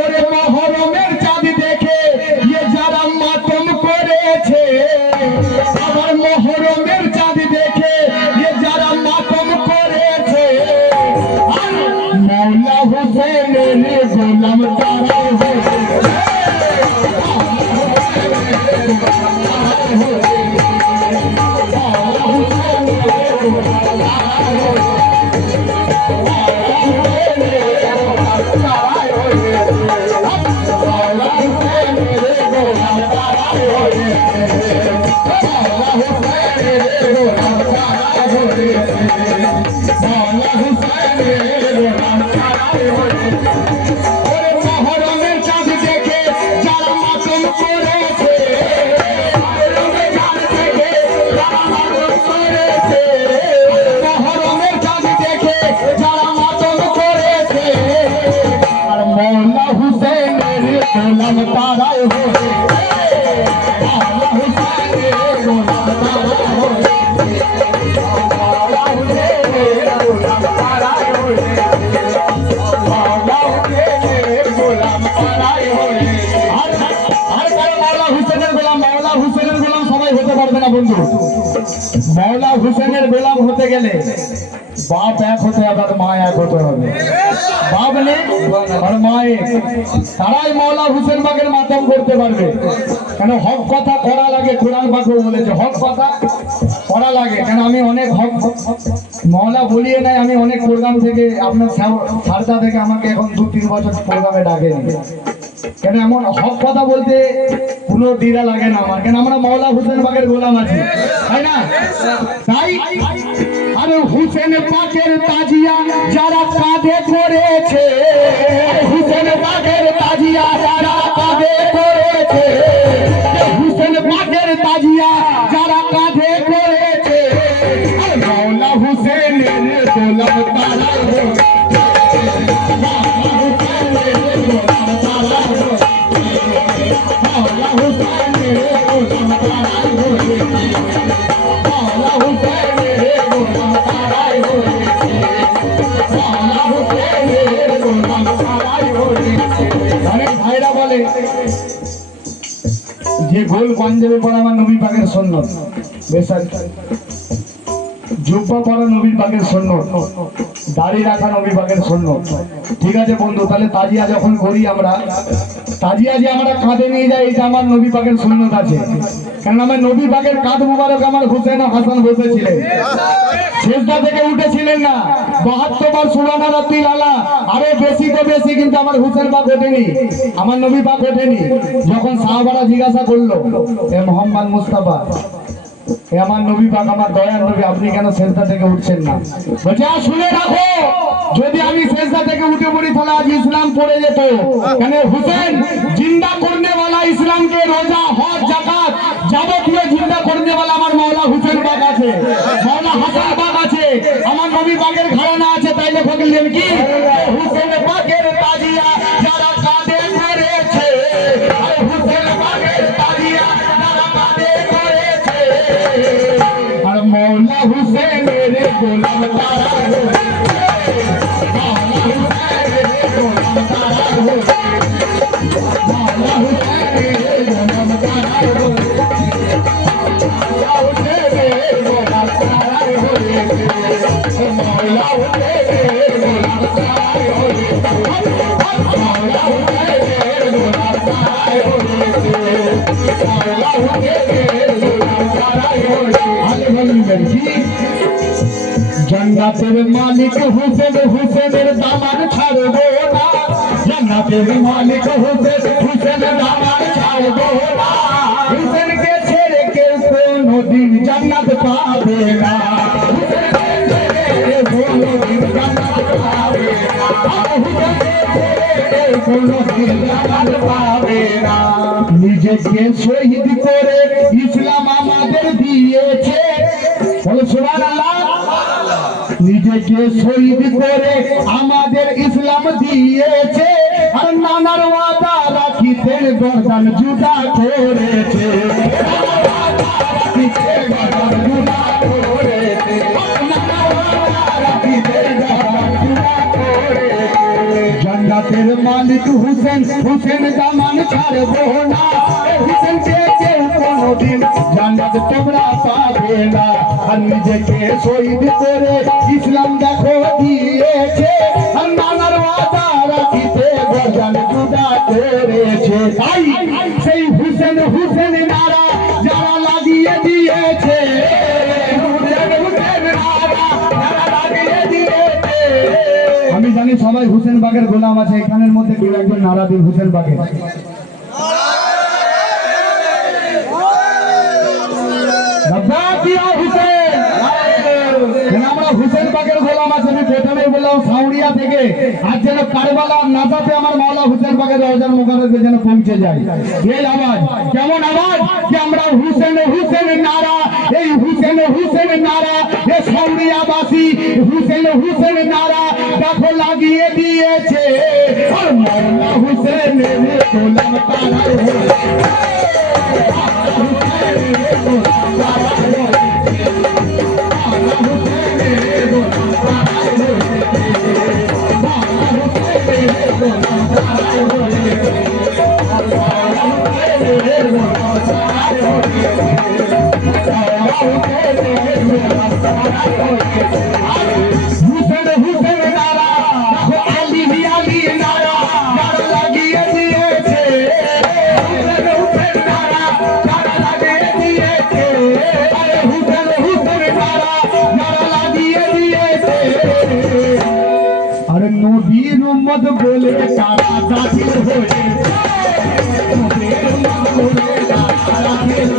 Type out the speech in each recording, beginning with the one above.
ওরে মহরমের চাঁদ দেখে ये যারা মাতম করেছে আবার মহরমের চাঁদ দেখে ये যারা মাতম করেছে আর মৌলা হুসেনের গোলাম তারা मौला हुसैन गोलाम होते गले बाप एक होते आबार मा एक होते होबे बाप ने और मा एक তারাই मौला हुसैन বাগের মাতম করতে পারবে কেন হক কথা করা লাগে কুরআন পাকে বলেছে হক কথা করা লাগে কেন আমি অনেক হক मौला বলিয়ে নাই আমি অনেক প্রোগ্রাম থেকে আপনার সারদা থেকে আমাকে এখন 2-3 বছর প্রোগ্রামে ডাকেনি কেন এমন হক কথা বলতে কোনো দ্বিধা লাগে না আমার কেন আমরা मौला हुसैन বাগের গোলাম আছি তাই না তাই আরে হুসেন পাকের তাজিয়া যারা কাঁধে করেছে হুসেন পাকের তাজিয়া যারা কাঁধে করেছে হুসেন পাকের তাজিয়া যারা কাঁধে করেছে আর मौला হুসেনের গোলাম তারা যে গোল পাঞ্জাবি পরা আমার নবী পাকের সুন্নত বেশাল জুব্বা পরা নবী পাকের সুন্নত দাড়ি রাখা নবী পাকের সুন্নত ঠিক আছে বন্ধু তাহলে তাজিয়া যখন করি আমরা তাজিয়া যে আমরা কাঁধে নিয়ে যাই এটা আমার নবী পাকের সুন্নত আছে কারণ আমার নবী পাকের কাঁধ মুবারক আমার হুসেন ও হাসান বসেছিলেন সেজদা থেকে উঠেছিলেন না 72 বার সুবহানা রাব্বিল আলা আরো বেশি তো বেশি কিন্তু আমার হুসেন পাক ওঠেনি আমার নবী পাক ওঠেনি যখন সাহাবারা জিজ্ঞাসা করলো এ মোহাম্মদ মুস্তাফা এ আমার নবী পাক আমার দয়ার নবী আপনি কেন সেজদা থেকে উঠছেন না বলছে শুনে রাখো যদি আমি সেজদা থেকে উঠে পড়ি তাহলে আজ ইসলাম পড়ে যেত কেন হুসেন জিন্দা করনে वाला ইসলাম কে রোজা হজ যাকাত যাবতীয় জিন্দা করনে वाला আমার मौला হুসেন পাক আছে मौला হাসান পাক আছে আমার নবী পাকের ঘরানা আছে তাই লেখক লিখলেন কি হুসেন পাকের তাজিয়া যারা কাঁধে করেছে আর হুসেন পাকের তাজিয়া যারা কাঁধে করেছে আর मौला হুসেনের গোলাম তারা जन्नतेर मालिक हुसैन हुसैनेर दामान छाड़बो ना जन्नतेर मालिक हुसैन हुसैनेर दामान छाड़बो ना हुसैन के छेड़े के कोनो दिन जन्नत पावे ना हुसैन के कोनो दिन जन्नत पावे ना हुसैन के कोनो दिन जन्नत पावे ना নিজেকে শহীদ করে ইসলাম আমাদের দিয়েছে বলো সুবহানাল্লাহ নিজেকে শহীদ করে আমাদের ইসলাম দিয়েছে আর নানার ওয়াদা রাখিতে গর্দান জুদা করেছে জান্নাত জান্নাতের মালিক হুসেন, হুসেন দামান ছাড়বো না। হুসেন কে কেউ কোনদিন জান্নাত তোমরা পাবে না। আর নিজেকে শহীদ করে ইসলাম দেখো দিয়েছে, আর নানার ওয়াদা রাখিতে গর্দান জুদা করেছে। তাই সেই হুসেন হুসেন নারা যারা লাগিয়ে দিয়েছে, আমি জানি সবাই হুসেন বাগের গোলাম আছে, এখানের মধ্যে কেউ একজন নারা দিন হুসেন বাগের। আমরা হুসেন বাগের গোলাম আছে। আমি প্রথমে বললাম সাউরিয়া থেকে, আর যেন কারবালা নাজাতে আমার মাওলা হুসেন বাগের রওজার মুবারকে যেন পৌঁছে যায়। এই আওয়াজ কেমন আওয়াজ যে আমরা হুসেন হুসেন নারা, এই হুসেন হুসেন নারা, এ সাউরিয়াবাসী হুসেন হুসেন নারা দেখো লাগিয়ে দিয়েছে। আর মাওলা হুসেনের গোলাম তারা হুসেন হুসেন নারা আলী আলী নারা লাগিয়ে দিয়েছে। হুসেন হুসেন নারা লাগিয়ে দিয়েছে। হুসেন হুসেন নারা লাগিয়ে দিয়েছে। আর নবীর উম্মত বলে তারা দাখিল হয়েছে। নবীর উম্মত বলে তারা দাখিল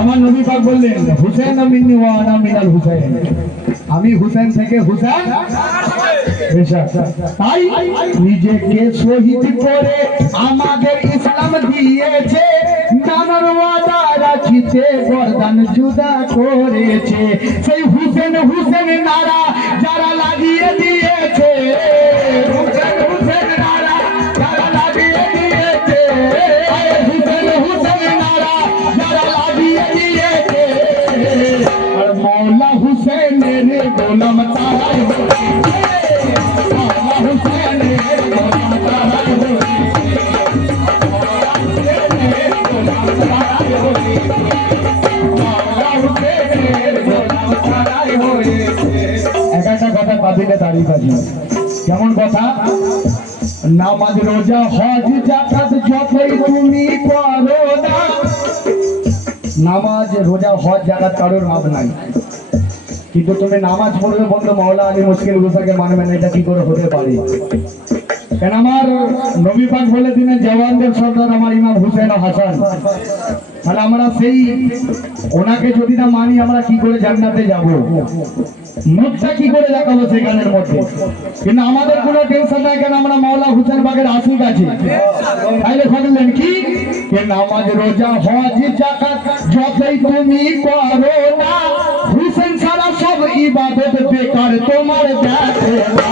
আমার নবী পাক বললেন হুসেন মিন্নি ওয়া আনা মিনাল হুসাইন, আমি হুসেন থেকে হুসেন। তাই নিজেকে শহীদ করে আমাদের ইসলাম দিয়েছে, নানার ওয়াদা রাখিতে গর্দান জুদা করেছে। সেই হুসেন হুসেন নারা যারা লাগিয়ে দিয়েছে, হুসেন হুসেন নারা যারা লাগিয়ে দিয়েছে, হুসেন হুসেন নারা যারা লাগিয়ে দিয়েছে। আর মাওলা হুসেনের গোলাম তারাই একটা কথা বাদিনে দাঁড়িয়ে থাকি। কেমন কথা? নামাজ রোজা হজ যাকাত যতই তুমি করো না, নামাজ রোজা হজ যাকাত কারোর মাপ নাই, কিন্তু তুমি নামাজ পড়বে বন্ধু মাওলা আলী মুশকিল গুসাকে মানবে না, এটা কি করে হতে পারে? কেন আমার নবী পাক বলে দিনে জওয়ানদের সর্দার আমার ইমাম হুসেন হাসান, তাহলে আমরা সেই ওনাকে যদি না মানি আমরা কি করে জান্নাতে যাব? মুখটা কি করে দেখাবো সেখানের মধ্যে? কিন্তু আমাদের কোনো টেনশন নাই, কেন আমরা মাওলা হুসেন বাগের আশিক আছি। তাইলে ভাবলেন কি নামাজ রোজা হজ যাকাত যতই তুমি করো না, হুসেন ছাড়া সব ইবাদত বেকার তোমার দেখো না।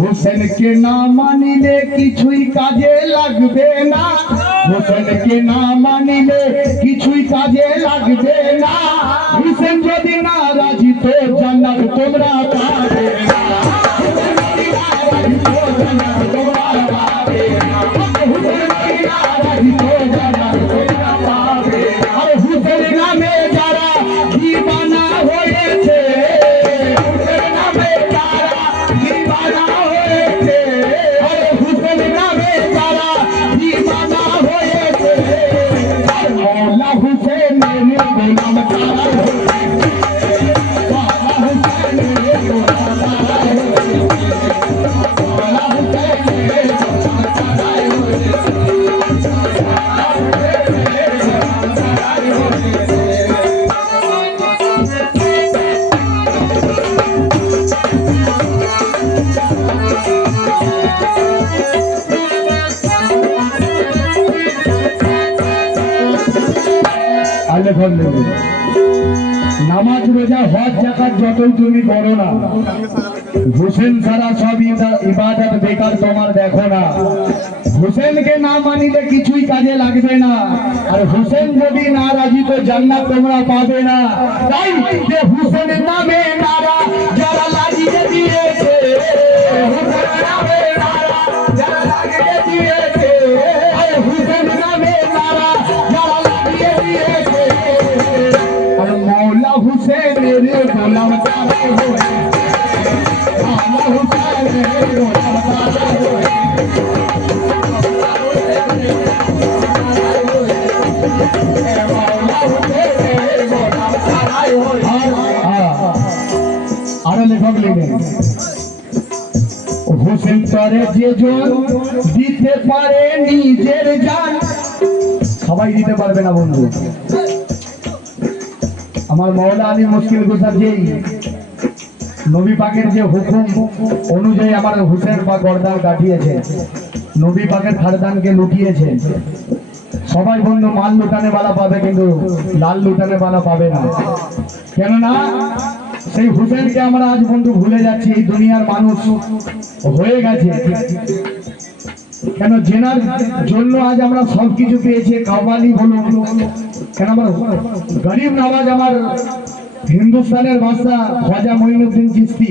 হুসেন কে না মানিলে কিছুই কাজে লাগবে না, হুসেন কে না মানিলে কিছুই কাজে লাগবে না। হুসেন যদি না রাজি তো জান্নাত তোমরা পাবে না। হুসেন নামে যারা দিবানা হয়েছে, হুসেন নামে যারা দিবানা হয়েছে, হুসেন নামে যারা দিবানা হয়েছে, মাওলা হুসেনের গোলাম তারা নামাজ রোজা হজ যাকাত যতই তুমি করো না, হুসেন ছাড়া সব ইবাদত বেকার, তোমার দেখো না। হুসেনকে না মানিলে কিছুই কাজে লাগবে না, আর হুসেন যদি না রাজি তো জান্নাত তোমরা পাবে না। তাই যে হুসেনের নামে নারা যারা লাগিয়ে দিয়েছে, হুসেনের নামে নারা যারা লাগিয়ে দিয়েছে, আর হুসেনের নামে নারা যারা লাগিয়ে দিয়েছে, আর মৌলা হুসেনের গোলাম তারা হয়েছে, মৌলা হুসেনের গোলাম তারা হয়েছে। আরো লেখক লিখেন, হুসেন তরে যে জন দিতে পারে নিজের জান, সবাই দিতে পারবে না বন্ধু। আমার মওলা আলী মুশকিল কুশা যেই নবী পাকের যে হুকুম অনুযায়ী আমার হুসেন পাক গর্দান কাটিয়েছে, নবী পাকের খারদানকে লুটিয়েছে। সবাই বন্ধু মাল লুটানে বালা পাবে, কিন্তু লাল লুটানে বালা পাবে না। কেননা সেই হুসেনকে আমরা আজ বন্ধু ভুলে যাচ্ছি, এই দুনিয়ার মানুষ হয়ে গেছে। কেন জেনার জন্য আজ আমরা সবকিছু পেয়েছি, কাওয়ালি বলুন, কেন আমার গরিব নওয়াজ আমার হিন্দুস্তানের বাদশা খাজা মঈনুদ্দিন চিশতি,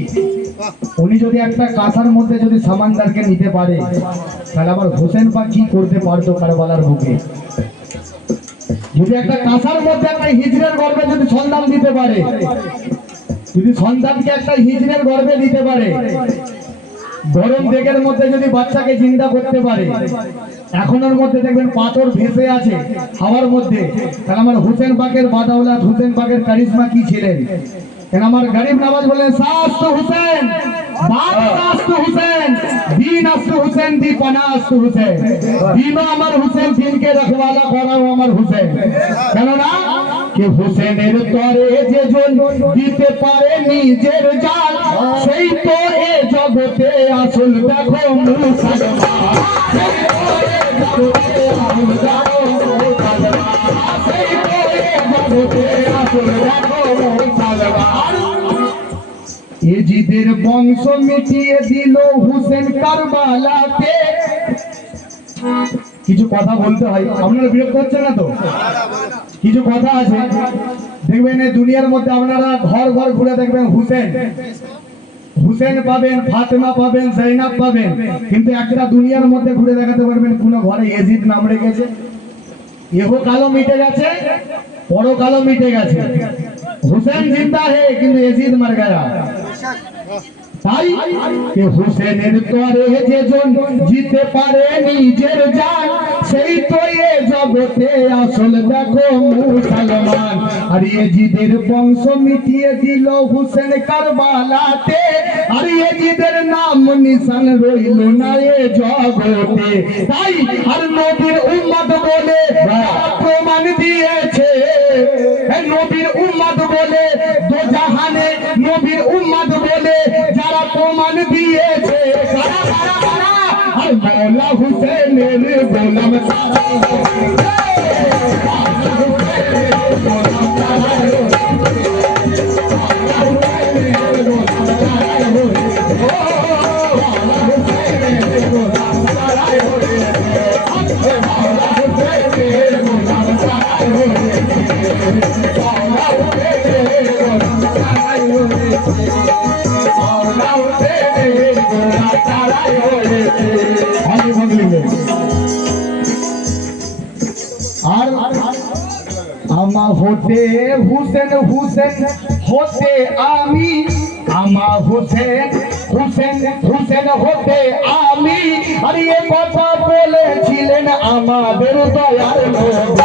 উনি যদি একটা কাঁসার মধ্যে যদি সামানদারকে নিতে পারে, তাহলে আবার হোসেন পাক কি করতে পারতো কারবালার বুকে। যদি একটা কাঁসার মধ্যে একটা হিজড়ের গর্ভে যদি সন্তান দিতে পারে, যদি সন্তানকে একটা হিজড়ের গর্ভে দিতে পারে, গরম দেগের মধ্যে যদি বাচ্চাকে চিন্তা করতে পারে, এখনের মধ্যে দেখবেন পাথর ভেসে আছে হাওয়ার মধ্যে, তাহলে আমার হুসেন পাকের বাদাওলাত, হুসেন পাকের কারিশমা কি ছিলেন। কেন আমার গরিব নওয়াজ বলেন, শাস্ত হুসেন বাদশাস্ত হুসেন, দিন আস্ত হুসেন, দি পানাস্ত হুসেন, দিনও আমার হুসেন, দিনকে রখওয়ালা করাও আমার হুসেন। কেননা কে হুসেনের তরে যে জন দিতে পারে নিজের জান, সেই তো এ জগতে আসল দেখো মুসলমান, সেই তো এ জগতে আসল দেখো মুসলমান, সেই তো এ জগতে আসল দেখো মুসলমান। এজিদের বংশ মিটিয়ে দিল হুসেন কারবালাতে। কিছু কথা বলতে হয়, আপনারা বিরক্ত হচ্ছেন না তো? কিছু কথা আছে, দেখবেন এই দুনিয়ার মধ্যে আপনারা ঘর ঘর ঘুরে দেখবেন হুসেন হুসেন পাবেন, ফাতেমা পাবেন, জাইনাব পাবেন, কিন্তু একটা দুনিয়ার মধ্যে ঘুরে দেখাতে পারবেন কোন ঘরে এজিদ নাম রেখেছে? এহো কালো মিটে গেছে, পরকালও মিটে গেছে। হুসেন জিন্দা হে কিন্তু এজিদ মার গয়া। তাই কে হুসেনের তরে যে জন জিতে পারে নিজের জান, সেই তো এ জগতে আসল দেখো মুসলমান। আর এজিদের বংশ মিটিয়ে দিল হুসেন কারবালাতে, আর এজিদের নাম নিশান রইল না এ জগতে। তাই আর নবীর উম্মত বলে প্রমাণ দিয়েছে, নবীর উম্মত বলে দো জাহানে, নবীর উম্মত বলে যারা প্রমাণ দিয়েছে, কারা কারা কারা? আর মওলা হুসেনের গোলাম তারা, আমা হতে হুসেন, হুসেন হতে আমি, আমা হুসেন হুসেন হুসেন হতে আমি। আর এ কথা বলেছিলেন আমাদের দয়ার নবী,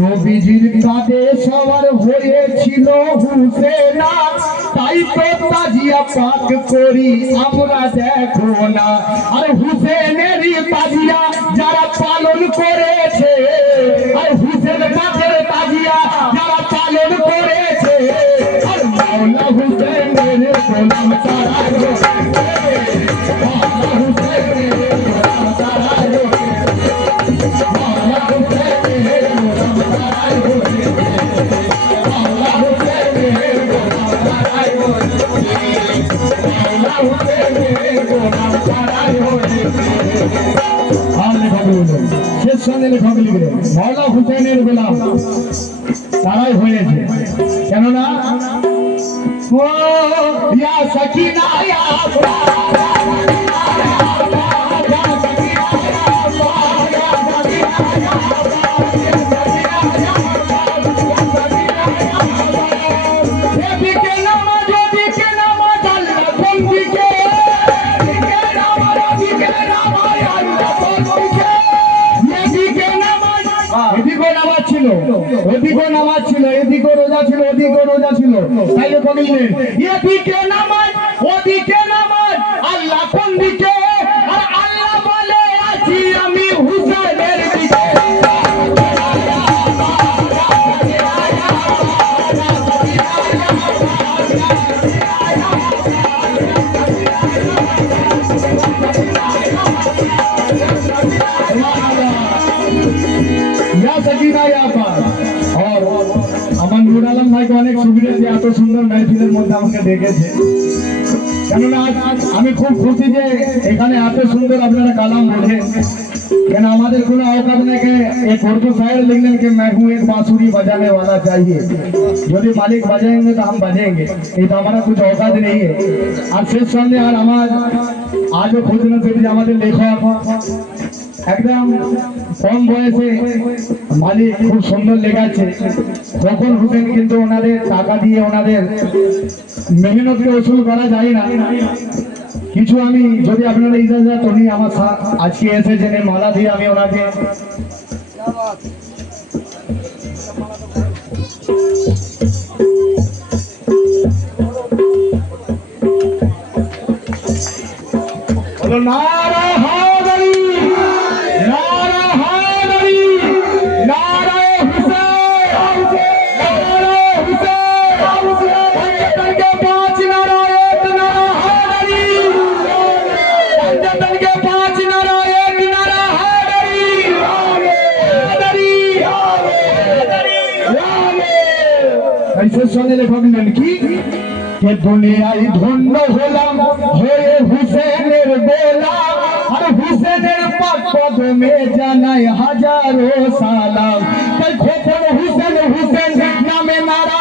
নবীজির কাঁধে সবার হয়েছিল হুসেনা, তাই তো তাজিয়া পাক করি আমরা দেখো না। আর হুসেনেরই তাজিয়া যারা পালন করেছে, আর হুসেন পাকের তাজিয়া যারা পালন করেছে, আর মাওলা হুসেনের গোলাম তারা রয়েছে, মাওলা হুসেনের গোলাম তারা রয়েছে, মাওলা সঙ্গে লেখক লিখলেন মওলা হুসেনের গোলাম তারাই হয়েছে। কেননা ও ইয়া সাকিনা ইয়া ওদিকেও নামাজ ছিল, এদিকেও রোজা ছিল, ওদিকেও রোজা ছিল। তাই বললেন এদিকে নামাজ ওদিকে নামাজ, আল্লাহ কোন দিকে? আর আল্লাহ বলে আছি আমি হুসেনের দিকে। আমার নুর আলম ভাইকে অনেক সুবিধা যে এত সুন্দর মেহফিলের মধ্যে আমাকে ডেকেছে। কেননা আমি খুব খুশি যে এখানে এত সুন্দর আপনারা কালাম বোঝেন। কেন আমাদের কোনো औकात नहीं के एक उर्दू शायर लिखने के मैं हूँ एक बांसुरी बजाने वाला चाहिए, यदि मालिक बजाएंगे तो हम बजेंगे, ये तो हमारा कुछ औकात नहीं है। और शेष सामने और हमार आजও खुद नसीब যে আমাদের লেখক একদম কম বয়সে মালিক খুব সুন্দর লেখাচ্ছে ফখর হোসেন, কিন্তু ওনাদের টাকা দিয়ে ওনাদের মেহনতকে ওসুল করা যায় না। কিছু আমি যদি আপনারা ইজাজত উনি আমার আজকে এসেছেন মালা দিয়ে আমি ওনাকে বলো নারা হায়দারি নারা হায়দারি নারা হুসেন নারা হুসেন पंचतन के पांच नारा एक नारा हायदारी पंचतन के पांच नारा एक नारा हायदारी हायदारी हायदारी ऐसे सुने লেখক নেন কি কে দুনিয়ায় ধন্য হলাম হয়ে হুসেনের গোলাম, আর হুসেনের পাক কদমে জানাই হাজারো সালাম। তাই খোকন হুসেন হুসেন নামে নারা